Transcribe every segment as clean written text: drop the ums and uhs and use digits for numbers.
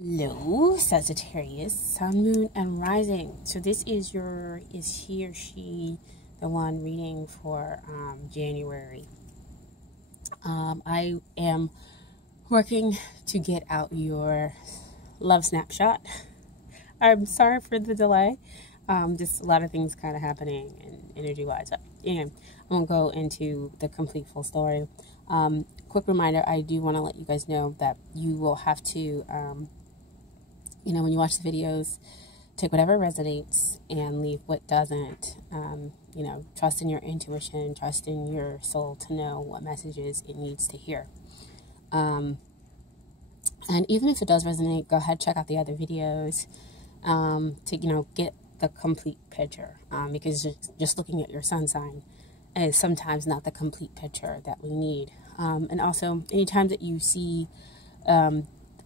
Hello, Sagittarius, Sun, Moon, and Rising. So this is he or she the one reading for January. I am working to get out your love snapshot. I'm sorry for the delay. Just a lot of things kind of happening and energy-wise. And I won't go into the complete full story. Quick reminder, I do want to let you guys know that you will have to when you watch the videos, take whatever resonates and leave what doesn't. Trust in your intuition, trust in your soul to know what messages it needs to hear. And even if it does resonate, go ahead, check out the other videos to, get the complete picture. Because just looking at your sun sign is sometimes not the complete picture that we need. And also, anytime that you see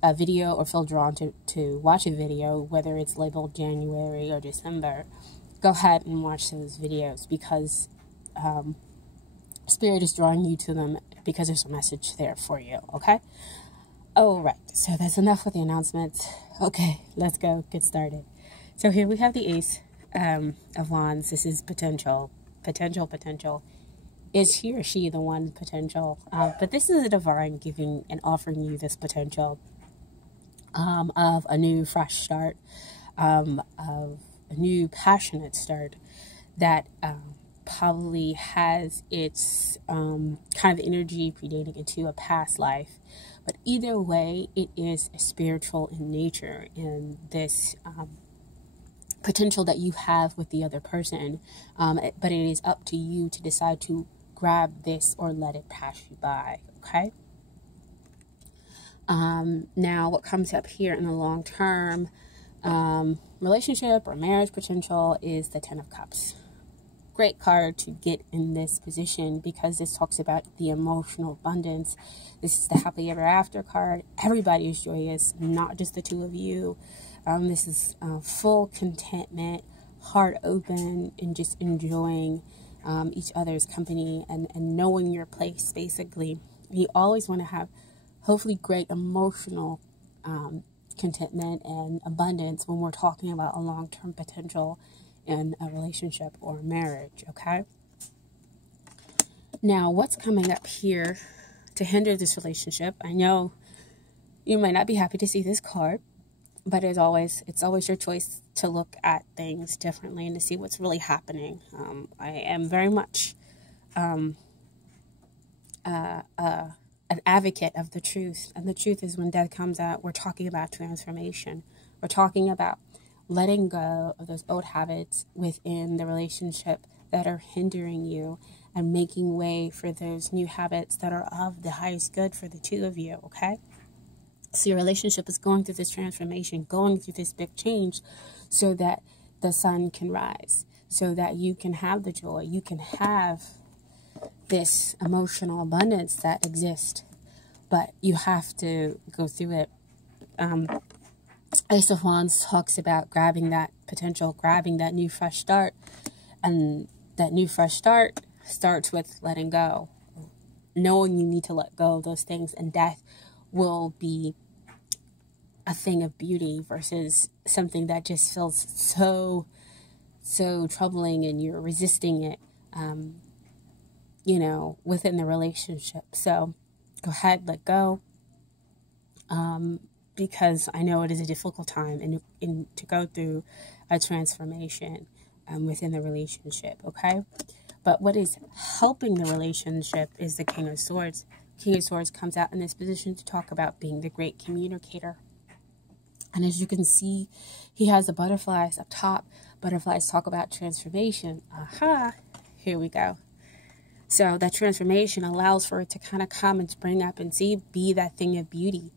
a video or feel drawn to watch a video, whether it's labeled January or December, go ahead and watch those videos because Spirit is drawing you to them because there's a message there for you, okay? All right, so that's enough with the announcements. Okay, let's go get started. So here we have the Ace of Wands. This is potential. Is he or she the one potential? But this is a divine giving and offering you this potential of a new fresh start, of a new passionate start that probably has its kind of energy predating into a past life. But either way, it is spiritual in nature, and this potential that you have with the other person. But it is up to you to decide to grab this or let it pass you by, okay? Now, what comes up here in the long term relationship or marriage potential is the Ten of Cups. Great card to get in this position because this talks about the emotional abundance. This is the happily ever after card. Everybody is joyous, not just the two of you. This is full contentment, heart open, and just enjoying each other's company and knowing your place, basically. You always want to have hopefully great emotional contentment and abundance when we're talking about a long-term potential in a relationship or a marriage, okay? Now, what's coming up here to hinder this relationship? I know you might not be happy to see this card, but it's always your choice to look at things differently and to see what's really happening. I am very much an advocate of the truth. And the truth is when death comes out, we're talking about transformation. We're talking about letting go of those old habits within the relationship that are hindering you and making way for those new habits that are of the highest good for the two of you, okay? So your relationship is going through this transformation, going through this big change so that the sun can rise, so that you can have the joy, you can have this emotional abundance that exists, but you have to go through it. Ace of Wands talks about grabbing that potential, grabbing that new fresh start, and that new fresh start starts with letting go, knowing you need to let go of those things, and death will be a thing of beauty versus something that just feels so troubling and you're resisting it within the relationship. So go ahead, let go, because I know it is a difficult time and to go through a transformation within the relationship, okay? But what is helping the relationship is the King of Swords. King of Swords comes out in this position to talk about being the great communicator. And as you can see, he has the butterflies up top. Butterflies talk about transformation. Aha, here we go. So that transformation allows for it to kind of come and spring up and be that thing of beauty.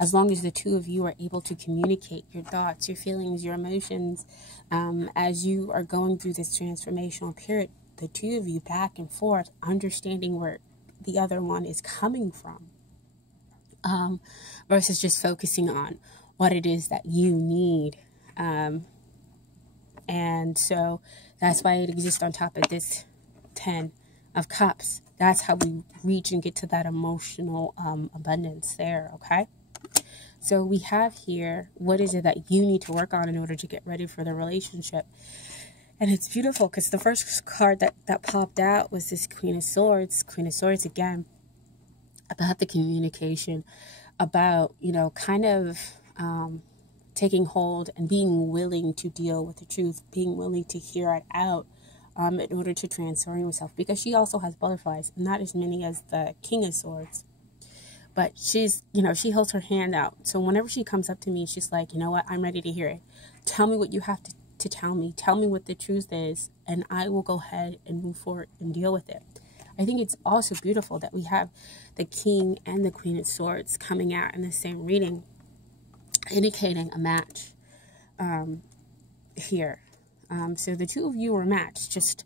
As long as the two of you are able to communicate your thoughts, your feelings, your emotions, as you are going through this transformational period, the two of you back and forth, understanding where the other one is coming from, versus just focusing on what it is that you need. And so that's why it exists on top of this 10 of Cups. That's how we reach and get to that emotional abundance there, okay? So we have here, what is it that you need to work on in order to get ready for the relationship? And it's beautiful because the first card that popped out was this Queen of Swords. Queen of Swords again, about the communication, about, you know, kind of taking hold and being willing to deal with the truth, being willing to hear it out in order to transform yourself. Because she also has butterflies, not as many as the King of Swords. But she's, you know, she holds her hand out. So whenever she comes up to me, she's like, you know what, I'm ready to hear it. Tell me what you have to tell me. Tell me what the truth is, and I will go ahead and move forward and deal with it. I think it's also beautiful that we have the King and the Queen of Swords coming out in the same reading, indicating a match here. So the two of you are matched, just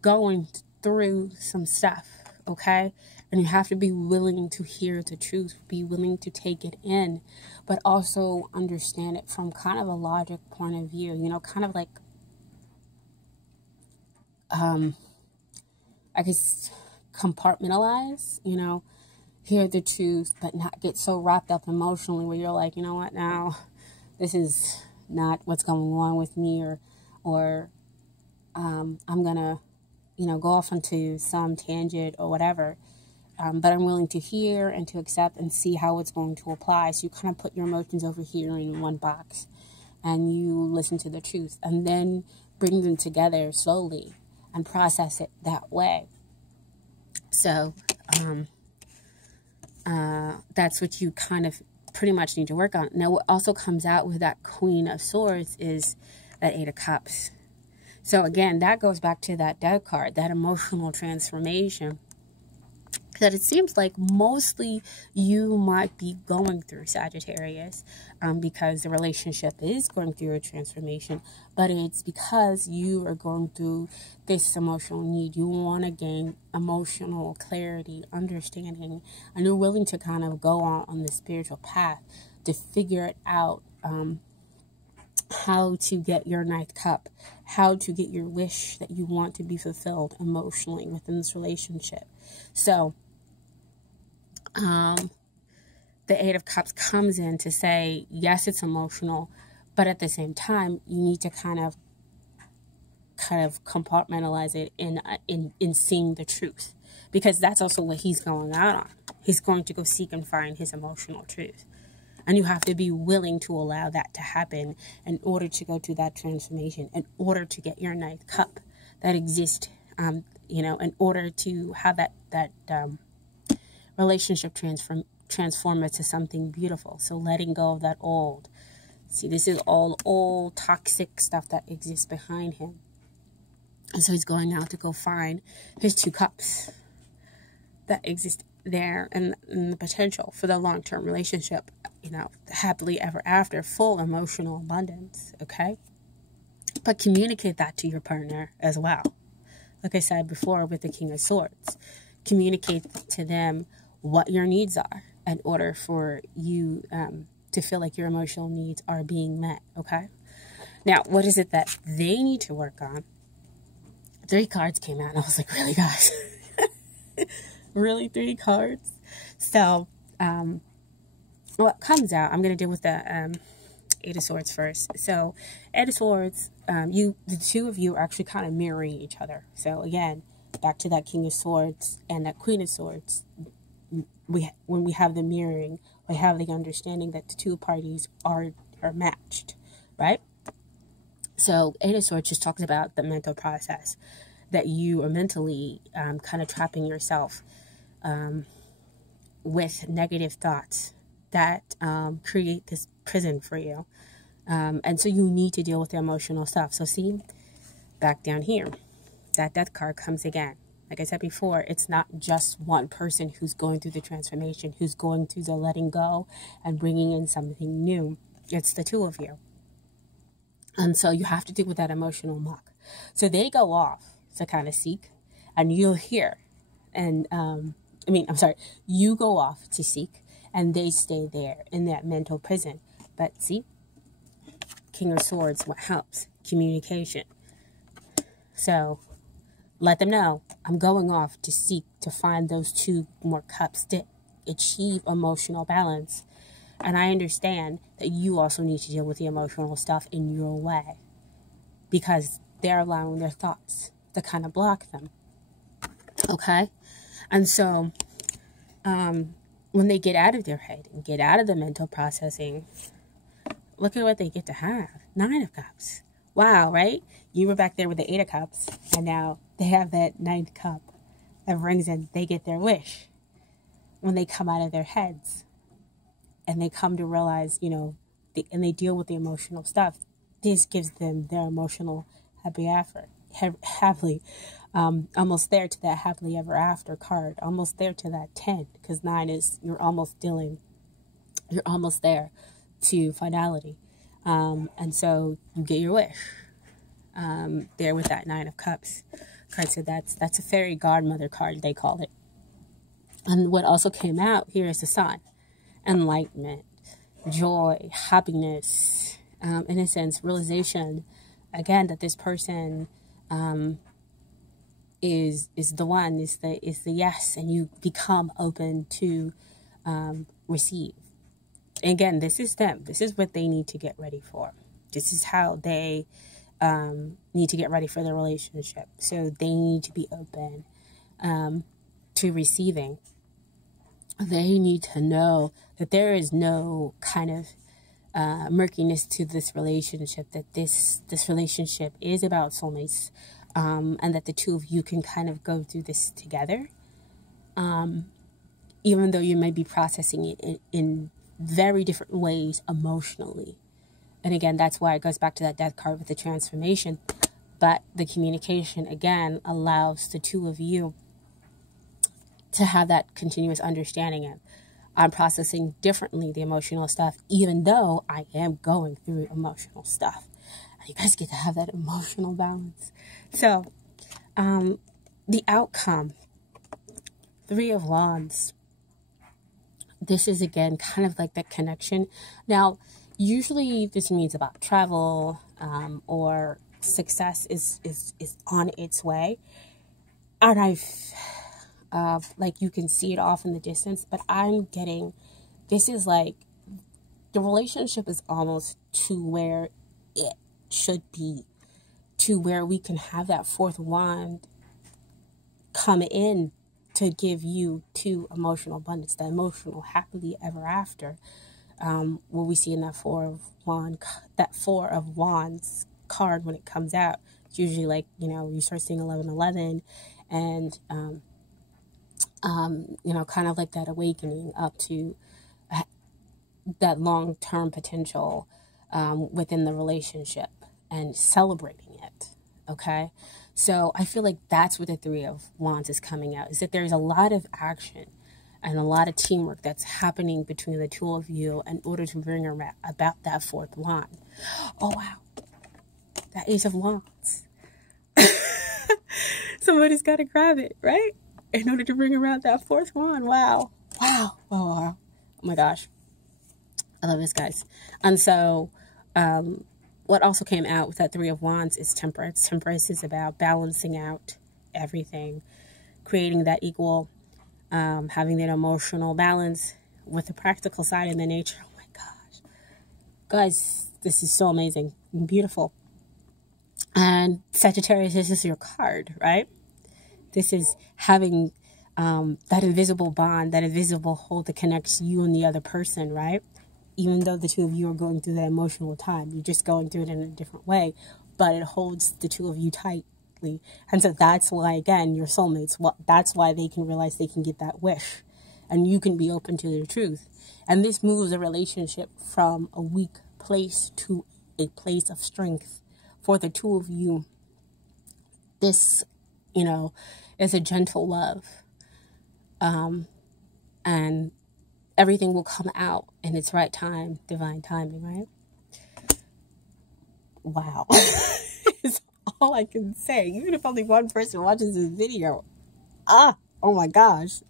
going through some stuff, okay? And you have to be willing to hear the truth, be willing to take it in, but also understand it from kind of a logic point of view, you know, kind of like, I guess, compartmentalize, you know, hear the truth, but not get so wrapped up emotionally where you're like, you know what, now, this is not what's going on with me, or I'm gonna, you know, go off onto some tangent or whatever. But I'm willing to hear and to accept and see how it's going to apply. So you kind of put your emotions over here in one box and you listen to the truth and then bring them together slowly and process it that way. So that's what you kind of pretty much need to work on. Now, what also comes out with that Queen of Swords is that Eight of Cups. So again, that goes back to that Death card, that emotional transformation that it seems like mostly you might be going through, Sagittarius, because the relationship is going through a transformation, but it's because you are going through this emotional need. You want to gain emotional clarity, understanding, and you're willing to kind of go on the spiritual path to figure it out, how to get your ninth cup, how to get your wish that you want to be fulfilled emotionally within this relationship. So, the Eight of Cups comes in to say, yes, it's emotional, but at the same time, you need to kind of compartmentalize it in seeing the truth, because that's also what he's going out on. He's going to go seek and find his emotional truth. And you have to be willing to allow that to happen in order to go to that transformation, in order to get your ninth cup that exists, you know, in order to have that relationship transform it to something beautiful. So letting go of that old. See, this is all old toxic stuff that exists behind him. And so he's going out to go find his two cups that exist there, and the potential for the long-term relationship, you know, happily ever after, full emotional abundance, okay? But communicate that to your partner as well. Like I said before with the King of Swords, communicate to them what your needs are in order for you to feel like your emotional needs are being met, okay? Now, what is it that they need to work on? 3 cards came out, and I was like, really, guys? Really, 3 cards? So, what comes out, I'm going to deal with the Eight of Swords first. So, Eight of Swords, the two of you are actually kind of mirroring each other. So, again, back to that King of Swords and that Queen of Swords, when we have the mirroring, we have the understanding that the two parties are matched, right? So, Eight of Swords just talks about the mental process, that you are mentally kind of trapping yourself with negative thoughts that create this prison for you. And so you need to deal with the emotional stuff. So see, back down here, that Death card comes again. Like I said before, it's not just one person who's going through the transformation, who's going through the letting go and bringing in something new. It's the two of you. And so you have to deal with that emotional muck. So they go off to kind of seek, and you'll hear. And, you go off to seek, and they stay there in that mental prison. But see, King of Swords, what helps? Communication. So let them know, I'm going off to seek to find those 2 more cups to achieve emotional balance. And I understand that you also need to deal with the emotional stuff in your way, because they're allowing their thoughts to kind of block them. Okay? And so, when they get out of their head and get out of the mental processing, look at what they get to have. 9 of Cups. Wow, right? You were back there with the 8 of Cups, and now they have that 9th cup that brings in, they get their wish when they come out of their heads and they come to realize, you know, and they deal with the emotional stuff. This gives them their emotional happily, almost there to that happily ever after card, almost there to that 10, because 9 is, you're almost there to finality. And so you get your wish there with that 9 of Cups card. So that's a fairy godmother card, they call it. And what also came out here is the Sun. Enlightenment, joy, happiness, innocence, realization, again, that this person is the one, is the yes, and you become open to receive. And again, this is them. This is what they need to get ready for. This is how they need to get ready for their relationship. So they need to be open to receiving. They need to know that there is no kind of murkiness to this relationship, that this relationship is about soulmates, and that the two of you can kind of go through this together, even though you may be processing it in very different ways emotionally. And again, that's why it goes back to that death card with the transformation. But the communication, again, allows the two of you to have that continuous understanding of, I'm processing differently the emotional stuff, even though I am going through emotional stuff. And you guys get to have that emotional balance. So, the outcome, 3 of Wands. This is, again, kind of like that connection. Now, usually this means about travel, or success is on its way. And like you can see it off in the distance, but I'm getting, this is like, the relationship is almost to where it should be, to where we can have that 4th wand come in to give you to emotional abundance, the emotional happily ever after. What we see in that 4 of Wands card when it comes out, it's usually like, you know, you start seeing 1111, and you know, kind of like that awakening up to that long-term potential within the relationship and celebrating it. Okay, so I feel like that's what the 3 of Wands is coming out, is that there's a lot of action and a lot of teamwork that's happening between the two of you in order to bring about that 4th wand. Oh, wow. That Ace of Wands. Somebody's got to grab it, right? In order to bring around that 4th wand. Wow. Wow. Oh, wow. Oh, my gosh. I love this, guys. And so, what also came out with that 3 of Wands is Temperance. Temperance is about balancing out everything, creating that equal, having that emotional balance with the practical side and the nature. Oh my gosh. Guys, this is so amazing and beautiful. And Sagittarius, this is your card, right? This is having that invisible bond, that invisible hold that connects you and the other person, right? Even though the two of you are going through that emotional time, you're just going through it in a different way, but it holds the two of you tightly. And so that's why, again, your soulmates, that's why they can realize they can get that wish, and you can be open to their truth. And this moves a relationship from a weak place to a place of strength for the two of you. This, you know, is a gentle love. And everything will come out in its right time, divine timing, right? Wow. It's all I can say. Even if only one person watches this video. Oh my gosh.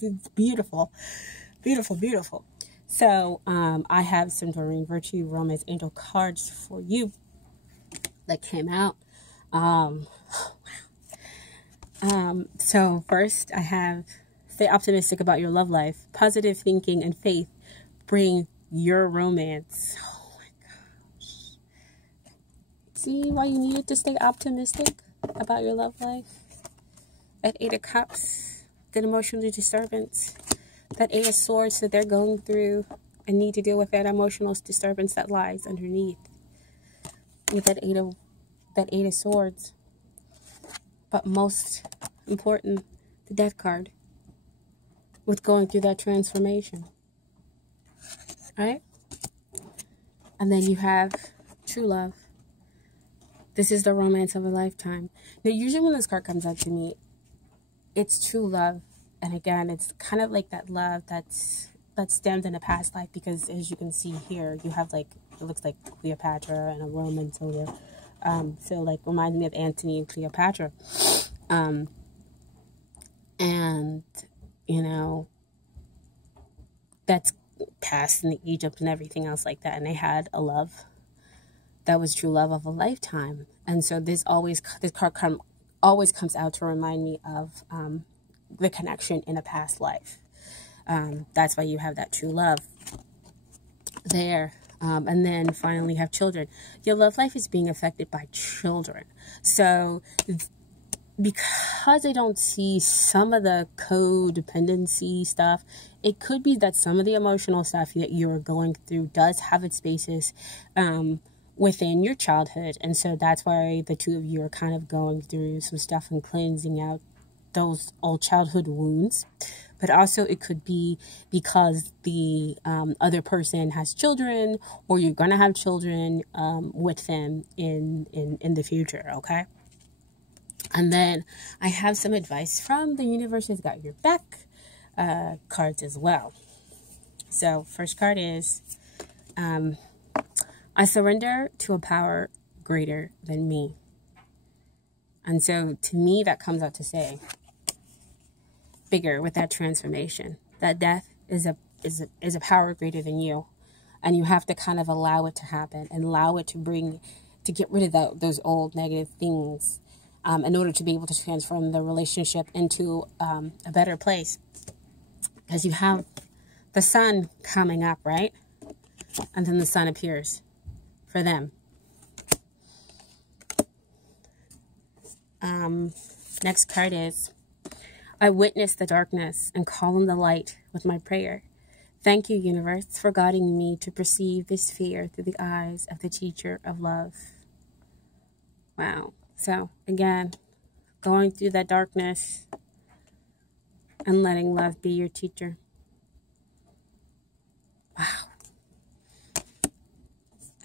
It's beautiful. Beautiful, beautiful. So, I have some Doreen Virtue Romance Angel cards for you that came out. So first I have, stay optimistic about your love life. Positive thinking and faith bring your romance. Oh my gosh. See why you needed to stay optimistic about your love life? That 8 of Cups, that emotional disturbance, that 8 of Swords that they're going through and need to deal with that emotional disturbance that lies underneath. With that 8 of Swords. But most important, the Death card. With going through that transformation. Right? And then you have true love. This is the romance of a lifetime. Now, usually when this card comes out to me, it's true love. And again, it's kind of like that love that stemmed in a past life, because as you can see here, you have like, it looks like Cleopatra and a Roman soldier. So like reminds me of Antony and Cleopatra. And you know, that's past in Egypt and everything else like that. And they had a love that was true love of a lifetime. And so this card always comes out to remind me of the connection in a past life. That's why you have that true love there. And then finally have children. Your love life is being affected by children. So because I don't see some of the codependency stuff, it could be that some of the emotional stuff that you're going through does have its basis within your childhood. And so that's why the two of you are kind of going through some stuff and cleansing out those old childhood wounds. But also it could be because the other person has children, or you're going to have children with them in the future, okay? And then I have some advice from the Universe Has Got Your Back cards as well. So first card is, I surrender to a power greater than me. And so to me, that comes out to say, bigger with that transformation. That death is a power greater than you, and you have to kind of allow it to happen and allow it to get rid of those old negative things in order to be able to transform the relationship into a better place. Because you have the sun coming up, right? And then the sun appears for them. Next card is, I witness the darkness and call in the light with my prayer. Thank you, universe, for guiding me to perceive this fear through the eyes of the teacher of love. Wow. So, again, going through that darkness and letting love be your teacher. Wow.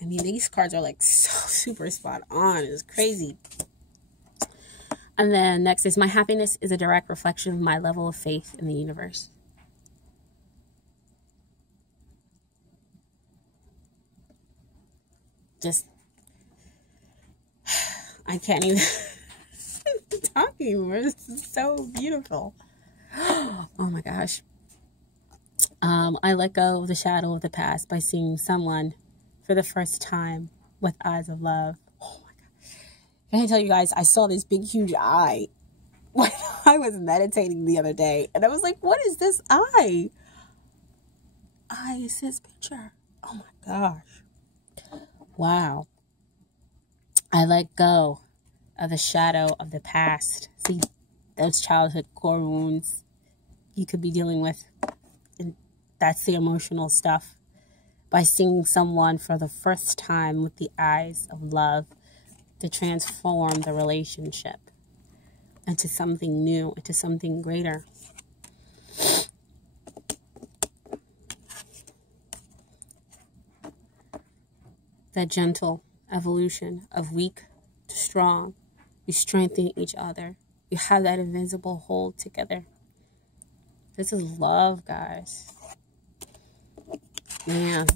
I mean, these cards are like so super spot on. It's crazy. And then next is, my happiness is a direct reflection of my level of faith in the universe. Just, I can't even talk anymore. This is so beautiful. Oh my gosh. I let go of the shadow of the past by seeing someone for the first time with eyes of love. Can I tell you guys, I saw this big, huge eye when I was meditating the other day. And I was like, what is this eye? Eye is his picture. Oh my gosh. Wow. I let go of the shadow of the past. See, those childhood core wounds you could be dealing with. And that's the emotional stuff. By seeing someone for the first time with the eyes of love, to transform the relationship into something new, into something greater. That gentle evolution of weak to strong. You strengthen each other. You have that invisible hold together. This is love, guys. Man.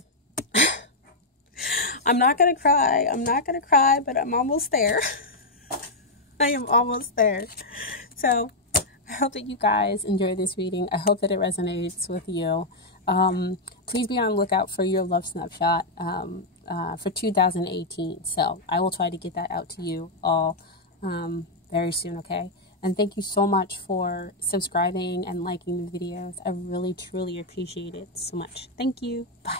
I'm not going to cry. I'm not going to cry, but I'm almost there. I am almost there. So I hope that you guys enjoy this reading. I hope that it resonates with you. Please be on the lookout for your love snapshot for 2018. So I will try to get that out to you all very soon, okay? And thank you so much for subscribing and liking the videos. I really, truly appreciate it so much. Thank you. Bye.